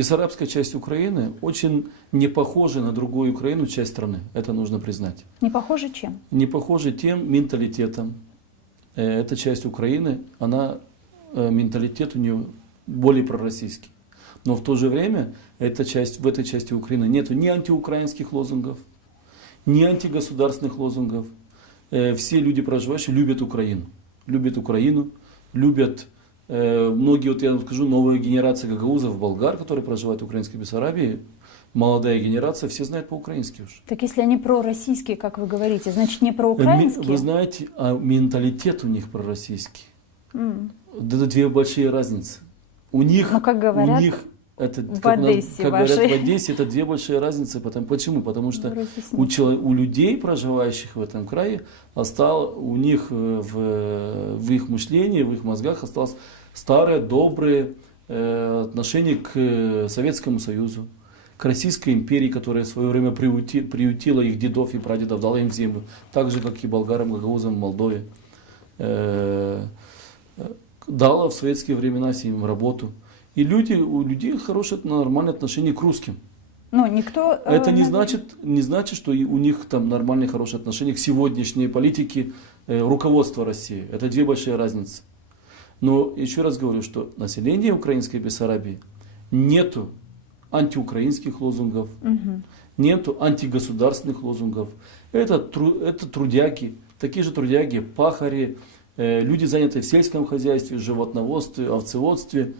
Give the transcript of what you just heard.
Бессарабская часть Украины очень не похожа на другую Украину, часть страны. Это нужно признать. Не похоже чем? Не похожа тем менталитетом. Эта часть Украины, менталитет у нее более пророссийский. Но в то же время в этой части Украины нет ни антиукраинских лозунгов, ни антигосударственных лозунгов. Все люди, проживающие, любят Украину. Любят Украину, любят многие, вот я вам скажу, новая генерация гагаузов, болгар, которые проживают в Украинской Бессарабии, молодая генерация, все знают по-украински уже. Так если они пророссийские, как вы говорите, значит не проукраинские? Вы знаете, а менталитет у них пророссийский. Это две большие разницы. У них, ну, как говорят, это, в как Одессе говорят вашей. в Одессе, это две большие разницы. Почему? Потому что Вроде у людей, проживающих в этом крае, у них в их мышлении, в их мозгах осталось старое, доброе отношение к Советскому Союзу, к Российской империи, которая в свое время приютила их дедов и прадедов, дала им землю, так же, как и болгарам, гагаузам в Молдове. Дала в советские времена им работу. И у людей хорошее, нормальное отношение к русским. Ну, никто... Это не значит, что у них там нормальные, хорошие отношения к сегодняшней политике руководства России. Это две большие разницы. Но еще раз говорю, что население Украинской Бессарабии нету антиукраинских лозунгов, нету антигосударственных лозунгов. Это трудяги, такие же трудяги, пахари, люди, занятые в сельском хозяйстве, животноводстве, овцеводстве.